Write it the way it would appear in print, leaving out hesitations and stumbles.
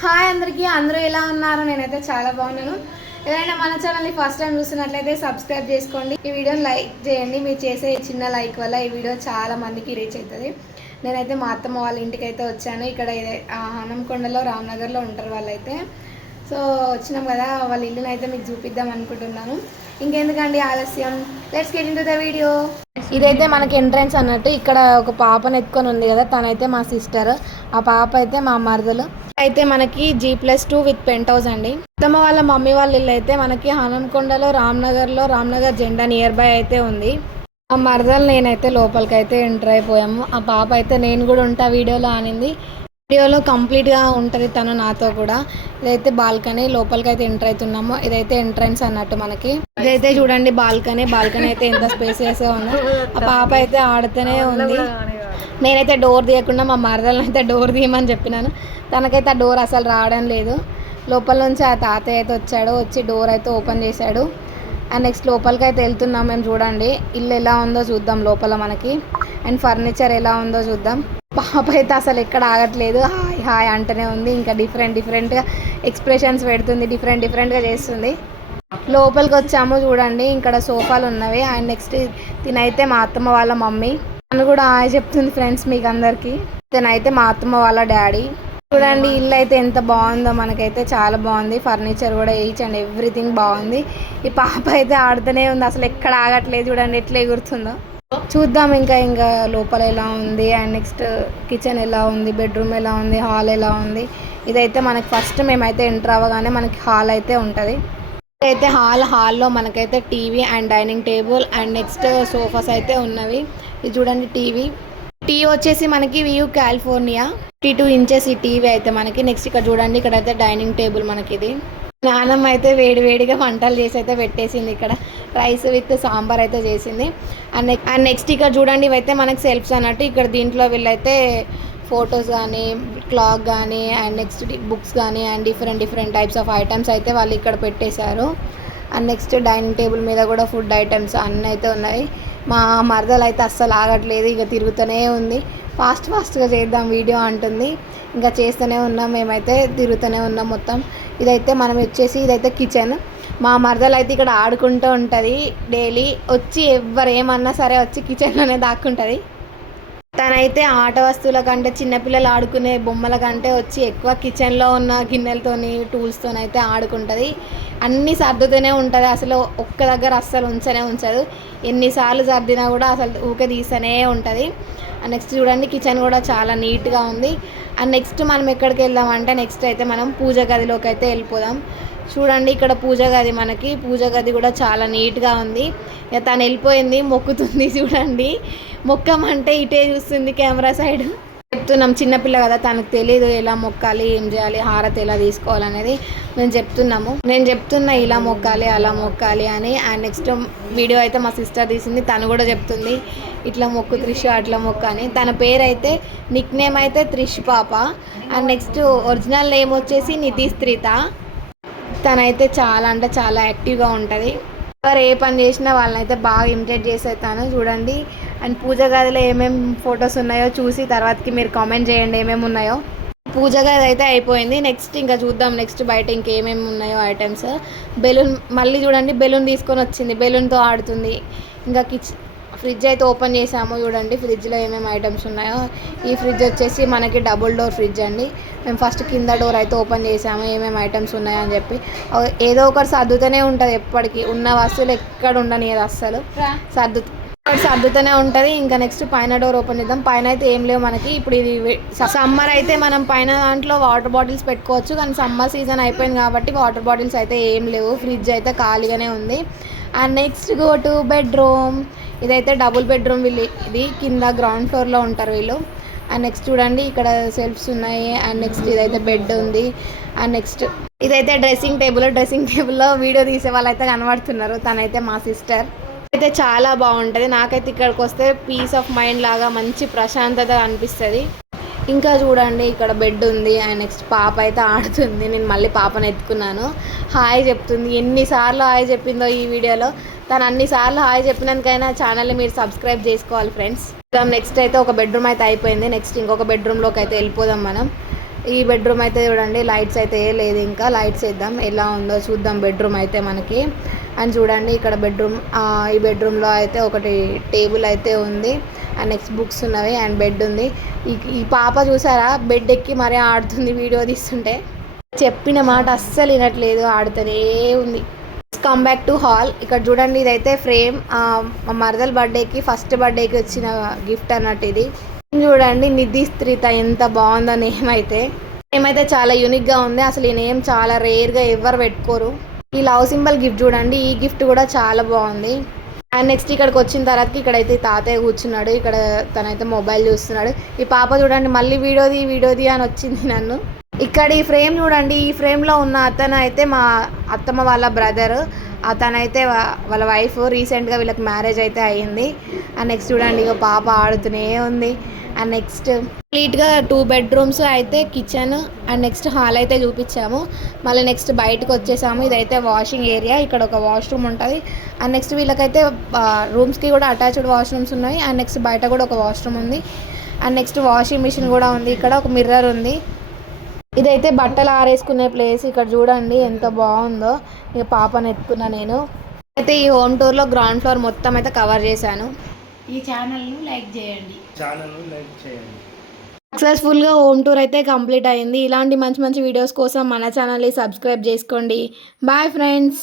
Hi అందరికీ, అందరూ ఎలా ఉన్నారు? నేనైతే చాలా బాగున్నాను. ఏదైనా మన ఛానల్ని ఫస్ట్ టైం చూస్తున్నట్లయితే సబ్స్క్రైబ్ చేసుకోండి. ఈ వీడియోని లైక్ చేయండి. మీరు చేసే చిన్న లైక్ వల్ల ఈ వీడియో చాలా మందికి రీచ్ అవుతుంది. నేనైతే మా అత్తమ్మ వాళ్ళ ఇంటికి అయితే వచ్చాను. ఇక్కడ హనంకొండలో రామ్నగర్లో ఉంటారు వాళ్ళైతే. సో వచ్చినాం కదా, వాళ్ళ ఇల్లుని అయితే మీకు చూపిద్దాం అనుకుంటున్నాను. ఇంకెందుకండి ఆలస్యం, let's get into the video. ఇదైతే మనకి ఎంట్రన్స్ అన్నట్టు. ఇక్కడ ఒక పాపను ఎత్తుకొని ఉంది కదా, తనైతే మా సిస్టర్, ఆ పాప అయితే మా మరదలు. అయితే మనకి G+2 విత్ పెంట్ హౌస్ అండి. అత్తమ్మ వాళ్ళ మమ్మీ వాళ్ళ ఇల్లు అయితే మనకి హనంకొండలో రామ్నగర్ జెండా నియర్ బై అయితే ఉంది. ఆ మరదలు నేనైతే లోపలికి అయితే ఎంటర్ అయిపోయాము. ఆ పాప అయితే నేను కూడా ఉంటా వీడియోలో అనింది. వీడియోలో కంప్లీట్గా ఉంటుంది తను నాతో కూడా. ఇదైతే బాల్కనీ, లోపలికి అయితే ఎంటర్ అవుతున్నాము. ఇదైతే ఎంట్రన్స్ అన్నట్టు మనకి. ఇదైతే చూడండి బాల్కనీ అయితే ఎంత స్పేసియస్గా ఉందో. ఆ పాప అయితే ఆడుతూనే ఉంది. నేనైతే డోర్ తీయకుండా మా మరదలను అయితే డోర్ తీయమని చెప్పినాను. తనకైతే ఆ డోర్ అసలు రావడం లేదు. లోపల నుంచి ఆ తాతయ్య అయితే వచ్చి డోర్ అయితే ఓపెన్ చేశాడు. అండ్ నెక్స్ట్ లోపలికి అయితే వెళ్తున్నాం మేము. చూడండి ఇల్లు ఎలా ఉందో చూద్దాం లోపల మనకి. అండ్ ఫర్నిచర్ ఎలా ఉందో చూద్దాం. పాప అయితే అసలు ఎక్కడ ఆగట్లేదు, హాయ్ హాయ్ అంటూనే ఉంది. ఇంకా డిఫరెంట్గా ఎక్స్ప్రెషన్స్ పెడుతుంది, డిఫరెంట్గా చేస్తుంది. లోపలికి వచ్చాము చూడండి, ఇక్కడ సోఫాలు ఉన్నవి. అండ్ నెక్స్ట్ తినైతే మా అత్తమ్మ వాళ్ళ మమ్మీ, తను కూడా హాయ్ చెప్తుంది ఫ్రెండ్స్ మీకు అందరికీ. తినైతే మా అత్తమ్మ వాళ్ళ డాడీ. చూడండి ఇల్లు అయితే ఎంత బాగుందో, మనకైతే చాలా బాగుంది. ఫర్నిచర్ కూడా ఈచ్ అండ్ ఎవ్రీథింగ్ బాగుంది. ఈ పాప అయితే ఆడుతూనే ఉంది, అసలు ఎక్కడ ఆగట్లేదు. చూడండి ఎట్లా ఎగురుతుందో. చూద్దాం ఇంకా లోపల ఎలా ఉంది. అండ్ నెక్స్ట్ కిచెన్ ఎలా ఉంది, బెడ్రూమ్ ఎలా ఉంది, హాల్ ఎలా ఉంది. ఇదైతే మనకి ఫస్ట్ మేమైతే ఎంటర్ అవ్వగానే మనకి హాల్ అయితే ఉంటుంది. ఇదైతే హాల్లో మనకైతే TV and dining table and next sofas అయితే ఉన్నవి. ఇది చూడండి టీవీ వచ్చేసి మనకి వ్యూ కాలిఫోర్నియా 52 ఇంచెస్ ఈ టీవీ అయితే మనకి. నెక్స్ట్ ఇక్కడ చూడండి, ఇక్కడైతే డైనింగ్ టేబుల్ మనకి. ఇది నానమ్మ అయితే వేడిగా వంటలు చేసి అయితే పెట్టేసింది. ఇక్కడ రైస్ విత్ సాంబార్ అయితే చేసింది. అండ్ నెక్స్ట్ ఇక్కడ చూడండి, ఇవైతే మనకి సెల్ఫ్స్ అన్నట్టు. ఇక్కడ దీంట్లో వీళ్ళైతే ఫొటోస్ కానీ, క్లాక్ కానీ, అండ్ నెక్స్ట్ బుక్స్ కానీ, and different types of items అయితే వాళ్ళు ఇక్కడ పెట్టేశారు. అండ్ నెక్స్ట్ డైనింగ్ టేబుల్ మీద కూడా ఫుడ్ ఐటమ్స్ అన్నీ అయితే ఉన్నాయి. మా మరదలు అయితే అస్సలు ఆగట్లేదు, ఇక తిరుగుతూనే ఉంది. ఫాస్ట్గా చేద్దాం వీడియో అంటుంది. ఇంకా చేస్తూనే ఉన్నాం, మేమైతే తిరుగుతూనే ఉన్నాం మొత్తం. ఇదైతే మనం వచ్చేసి ఇదైతే కిచెన్. మా మరదలు అయితే ఇక్కడ ఆడుకుంటూ ఉంటుంది డైలీ. వచ్చి ఎవరు ఏమన్నా సరే వచ్చి కిచెన్లోనే దాక్కుంటుంది. తనైతే ఆట వస్తువుల కంటే, చిన్నపిల్లలు ఆడుకునే బొమ్మల కంటే వచ్చి ఎక్కువ కిచెన్లో ఉన్న గిన్నెలతోని, టూల్స్తోనైతే ఆడుకుంటుంది. అన్నీ సర్దుతూనే ఉంటుంది, అసలు ఒక్క దగ్గర అస్సలు ఉంచదు. ఎన్నిసార్లు సర్దినా కూడా అసలు ఊకే తీస్తూనే ఉంటుంది. అండ్ నెక్స్ట్ చూడండి కిచెన్ కూడా చాలా నీట్గా ఉంది. అండ్ నెక్స్ట్ మనం ఎక్కడికి వెళ్దామంటే, నెక్స్ట్ అయితే మనం పూజ గదిలోకి అయితే వెళ్ళిపోదాం. చూడండి ఇక్కడ పూజ గది కూడా చాలా నీట్గా ఉంది. ఇక తను వెళ్ళిపోయింది, మొక్కుతుంది. చూడండి మొక్కమంటే ఇటే చూస్తుంది కెమెరా సైడ్. చెప్తున్నాం చిన్నపిల్ల కదా, తనకు తెలియదు ఎలా మొక్కాలి, ఏం చేయాలి, హారతి ఎలా తీసుకోవాలనేది నేను చెప్తున్నా ఇలా మొక్కాలి అలా మొక్కాలి అని. అండ్ నెక్స్ట్ వీడియో అయితే మా సిస్టర్ తీసింది, తను కూడా చెప్తుంది ఇట్లా మొక్కు త్రిష్, అట్లా మొక్క అని. తన పేరు అయితే నిక్ నేమ్ అయితే త్రిష్ పాప. అండ్ నెక్స్ట్ ఒరిజినల్ నేమ్ వచ్చేసి నిధిస్త్రిత. తనైతే చాలా యాక్టివ్గా ఉంటుంది. ఎవరు ఏ పని చేసినా వాళ్ళనైతే బాగా ఇమిటేట్ చేసేస్తాను. చూడండి అండ్ పూజ గదిలో ఏమేమి ఫొటోస్ ఉన్నాయో చూసి తర్వాతకి మీరు కామెంట్ చేయండి ఏమేమి ఉన్నాయో. పూజ గది అయితే అయిపోయింది. నెక్స్ట్ ఇంకా చూద్దాం నెక్స్ట్ బయట ఇంకేమేమి ఉన్నాయో ఐటమ్స్. బెలూన్ మళ్ళీ చూడండి, బెలూన్ తీసుకొని వచ్చింది, బెలూన్తో ఆడుతుంది. ఇంకా ఫ్రిడ్జ్ అయితే ఓపెన్ చేసాము. చూడండి ఫ్రిడ్జ్లో ఏమేమి ఐటమ్స్ ఉన్నాయో. ఈ ఫ్రిడ్జ్ వచ్చేసి మనకి డబుల్ డోర్ ఫ్రిడ్జ్ అండి. మేము ఫస్ట్ కింద డోర్ అయితే ఓపెన్ చేసాము ఏమేమి ఐటమ్స్ ఉన్నాయో అని చెప్పి. ఏదో ఒకటి సర్దుతూనే ఉంటుంది, ఎప్పటికీ ఉన్న వస్తువులు ఎక్కడ ఉండనియదు, అస్సలు సర్దుతూనే ఉంటుంది. ఇంకా నెక్స్ట్ పైన డోర్ ఓపెన్ చేద్దాం. పైన అయితే ఏం లేవు మనకి. ఇప్పుడు ఇది సమ్మర్ అయితే మనం పైన దాంట్లో వాటర్ బాటిల్స్ పెట్టుకోవచ్చు, కానీ సమ్మర్ సీజన్ అయిపోయింది కాబట్టి వాటర్ బాటిల్స్ అయితే ఏం లేవు. ఫ్రిడ్జ్ అయితే ఖాళీగానే ఉంది. And next go to bedroom. ఇదైతే డబుల్ బెడ్రూమ్. ఇది కింద గ్రౌండ్ ఫ్లోర్లో ఉంటారు వీళ్ళు. అండ్ నెక్స్ట్ చూడండి ఇక్కడ సెల్ఫ్స్ ఉన్నాయి. అండ్ నెక్స్ట్ ఇదైతే బెడ్ ఉంది. అండ్ నెక్స్ట్ ఇదైతే డ్రెస్సింగ్ టేబుల్లో వీడియో తీసే వాళ్ళు అయితే కనబడుతున్నారు. తనైతే మా సిస్టర్. అయితే చాలా బాగుంటుంది. నాకైతే ఇక్కడికి వస్తే పీస్ ఆఫ్ మైండ్ లాగా మంచి ప్రశాంతత అనిపిస్తుంది. ఇంకా చూడండి ఇక్కడ బెడ్ ఉంది. అండ్ నెక్స్ట్ పాప అయితే ఆడుతుంది. నేను మళ్ళీ పాపను ఎత్తుకున్నాను, హాయ్ చెప్తుంది. ఎన్నిసార్లు హాయ్ చెప్పిందో ఈ వీడియోలో. తను అన్నిసార్లు హాయ్ చెప్పినందుకైనా ఛానల్ని మీరు సబ్స్క్రైబ్ చేసుకోవాలి ఫ్రెండ్స్. నెక్స్ట్ అయితే ఒక బెడ్రూమ్ అయితే అయిపోయింది. నెక్స్ట్ ఇంకొక బెడ్రూమ్లోకి అయితే వెళ్ళిపోదాం మనం. ఈ బెడ్రూమ్ అయితే చూడండి, లైట్స్ అయితే లేదు, ఇంకా లైట్స్ వేద్దాం, ఎలా ఉందో చూద్దాం బెడ్రూమ్ అయితే మనకి. అండ్ చూడండి ఇక్కడ బెడ్రూమ్, ఈ బెడ్రూమ్లో అయితే ఒకటి టేబుల్ అయితే ఉంది, అండ్ నెక్స్ట్ బుక్స్ ఉన్నవి, అండ్ బెడ్ ఉంది. ఈ పాప చూసారా బెడ్ ఎక్కి మరీ ఆడుతుంది వీడియో తీస్తుంటే, చెప్పిన మాట అస్సలు వినట్లేదు, ఆడుతూనే ఉంది. Come back to hall. ఇక్కడ చూడండి ఇదైతే ఫ్రేమ్, మా మరదల బర్త్డేకి ఫస్ట్ బర్త్డేకి వచ్చిన గిఫ్ట్ అన్నట్టు ఇది. చూడండి నిధి స్త్రీత ఎంత బాగుందో నేమ్ అయితే. నేమ్ అయితే చాలా యూనిక్గా ఉంది, అసలు ఈ నేమ్ చాలా రేర్గా ఎవరు పెట్టుకోరు. ఈ లవ్ సింబల్ గిఫ్ట్ చూడండి, ఈ గిఫ్ట్ కూడా చాలా బాగుంది. అండ్ నెక్స్ట్ ఇక్కడికి వచ్చిన తర్వాత ఇక్కడైతే తాతయ్య కూర్చున్నాడు, ఇక్కడ తనైతే మొబైల్ చూస్తున్నాడు. ఈ పాప చూడండి మళ్ళీ వీడియోది అని వచ్చింది నన్ను. ఇక్కడ ఈ ఫ్రేమ్ చూడండి, ఈ ఫ్రేమ్లో ఉన్న అతను అయితే మా అత్తమ్మ వాళ్ళ బ్రదర్, అతనైతే వాళ్ళ వైఫ్. రీసెంట్గా వీళ్ళకి మ్యారేజ్ అయితే అయ్యింది. అండ్ నెక్స్ట్ చూడండి ఇక పాప ఆడుతూనే ఉంది. అండ్ నెక్స్ట్ కంప్లీట్గా 2 బెడ్రూమ్స్ అయితే కిచెన్ అండ్ నెక్స్ట్ హాల్ అయితే చూపించాము. మళ్ళీ నెక్స్ట్ బయటకు వచ్చేసాము. ఇదైతే వాషింగ్ ఏరియా, ఇక్కడ ఒక వాష్రూమ్ ఉంటుంది. అండ్ నెక్స్ట్ వీళ్ళకైతే రూమ్స్కి కూడా అటాచ్డ్ వాష్రూమ్స్ ఉన్నాయి. అండ్ నెక్స్ట్ బయట కూడా ఒక వాష్రూమ్ ఉంది. అండ్ నెక్స్ట్ వాషింగ్ మిషన్ కూడా ఉంది, ఇక్కడ ఒక మిర్రర్ ఉంది. ఇదైతే బట్టలు ఆరేసుకునే ప్లేస్. ఇక్కడ చూడండి ఎంత బాగుందో. ఇక పాపను ఎత్తుకున్నా నేను. అయితే ఈ హోమ్ టూర్లో గ్రౌండ్ ఫ్లోర్ మొత్తం అయితే కవర్ చేశాను. ఈ ఛానల్ను లైక్ చేయండి. సక్సెస్ఫుల్గా హోమ్ టూర్ అయితే కంప్లీట్ అయింది. ఇలాంటి మంచి మంచి వీడియోస్ కోసం మన ఛానల్ని సబ్స్క్రైబ్ చేసుకోండి. Bye friends.